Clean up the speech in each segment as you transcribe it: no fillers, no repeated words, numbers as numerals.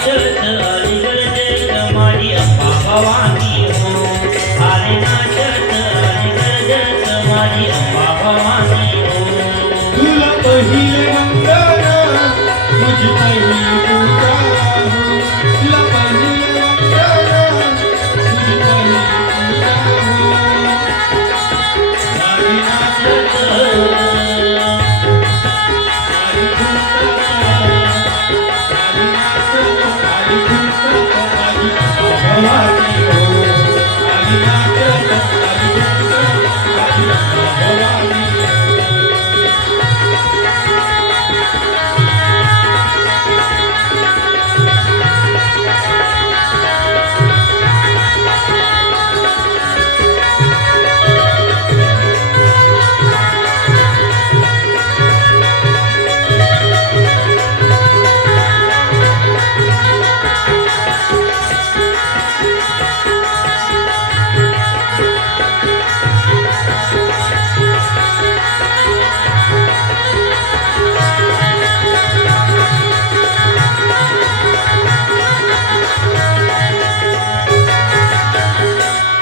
नाचत आली गरजत माझी अंबा भवानी हो. आली नाचत आली गरजत माझी अंबा भवानी हो. तुला पहिले वंदन तुझी पहिली पूजा हो. तुला पहिले वंदन तुझी पहिली पूजा हो. आली नाचत आली खुंटता आली नाचत आली खुंटता माझी भवानी हो. आली नाचत आली खुंटता माझी भवानी हो.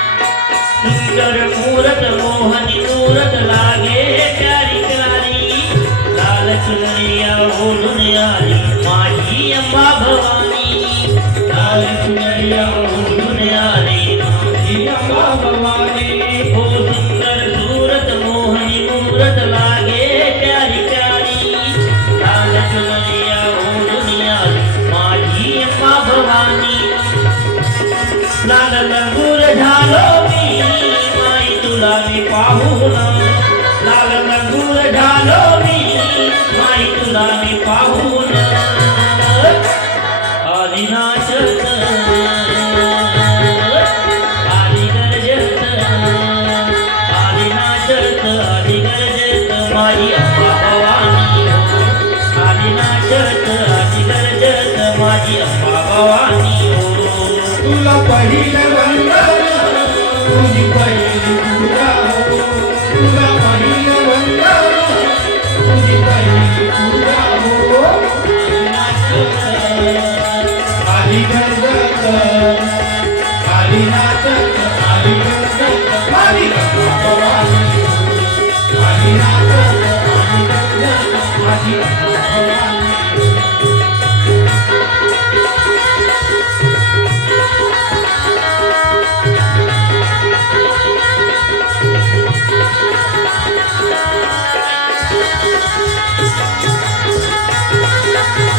सुंदर मूरत मोहनी मूरत लागे प्यारी प्यारी. लाल चुनरिया ओढून आली माझी अंबा भवानी. लाल चुनरिया ओढून आली माझी अंबा भवानी. हो सुंदर सूरत मोहनी मूरत लागे प्यारी प्यारी. लाल चुनरिया ओढून आली माझी अंबा भवानी. लाल लंगूर झालो मी माई तुला मी पाहून. लाल लंगूर झालो मी माई तुला मी पाहून. आली नाचत आली गरजत आली नाचत आली गरजत माझी अंबा भवानी हो. आली नाचत आली गरजत माझी अंबा भवानी हो. तुला पहिले वंदन तुझी पहिली पूजा हो. तुला पहिले वंदन तुझी पहिली पूजा हो. आली गरजत आली नाचत आली गरजत माझी अंबा भवानी हो. आली नाचत आली गरजत माझी अंबा भवानी हो.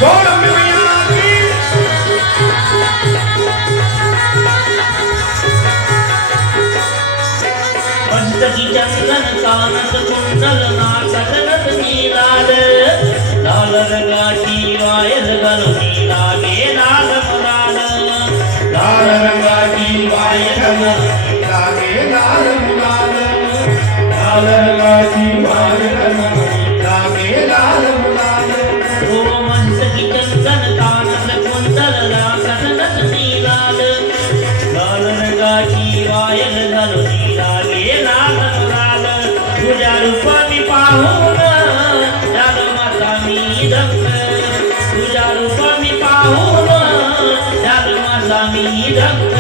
बोल अम्बे मैया की. पंचकी चंदन कानत कुंडल नाकत नथनी लाल. लाल रंगाची वायल घालूनी लागे लाल मुलाल. लाल रंगाची वायल घालूनी लागे लाल मुलाल. लाल रंगाची वायल घालूनी लागे लाल मुलाल. हो पंचकी चंदन कानत कुंडल नाकत नथनी लाल. लाल रंगाची वायल घालूनी लागे लाल मुलाल. तुझ्या रूपाने पाहून झालो माता मी दंग. तुझ्या रूपाने पाहून झालो माता मी दंग.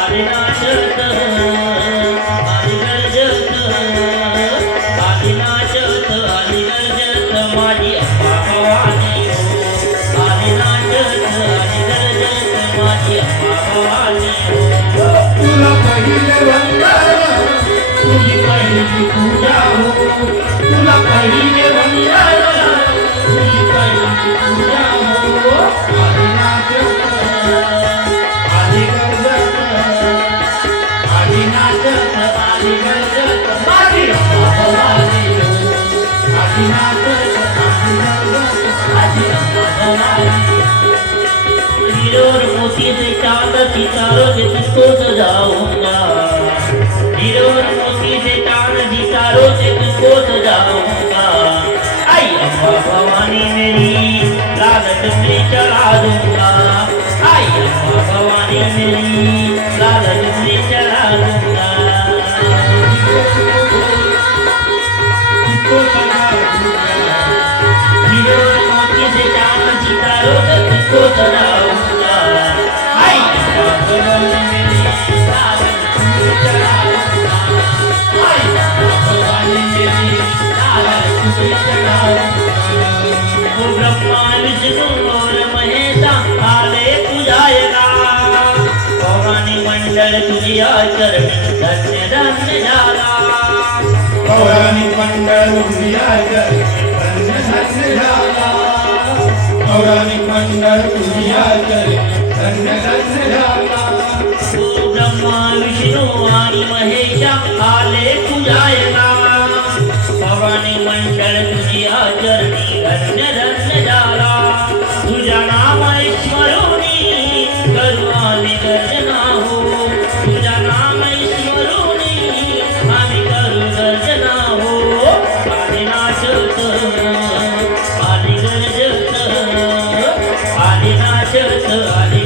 आली नाचत आली गरजत आली नाचत आली गरजत माझी अंबा भवानी हो. आली नाचत आली गरजत माझी अंबा भवानी हो. तुला पहिले वंदन तुझी पहिली पूजा हो. तुला पहिले वंदन तुझी पहिली पूजा हो. आली नाचत आली गरजत आली नाचत आली गरजत माझी अंबा भवानी हो. आली नाचत आली गरजत माझी अंबा भवानी हो. हीरो और मोती से चांद सितारों से तुझको सजाऊंगा. हीरो और मोती से चांद सितारों से तुझको सजाऊंगा. आई अम्बा भवानी मेरी लाल चुनरी चढ़ा दूंगा. आई अम्बा भवानी मेरी लाल चुनरी चढ़ा दूंगा. तुझको सजा दूंगा. हीरो और मोती से चांद सितारों से तुझको सजाऊंगा. मंडळ तुझिया चरणी धन्य धन्य झाला पौराणिक मंडळ तुझिया चरणी धन्य धन्य झाला पौराणिक मंडळ तुझिया चरणी धन्य धन्य झाला ओ ब्रह्मा विष्णू आणि महेशा आले तुझ्यायला पौराणिक मंडळ तुझिया चरणी धन्य धन्य झाला तुझ्या नाम ऐश्वरुनी करुणाने गर्जना हो तुझ्या नाम ऐश्वरुनी आम्ही करू गर्जना हो आली नाचत आली गर्जत आली नाचत आली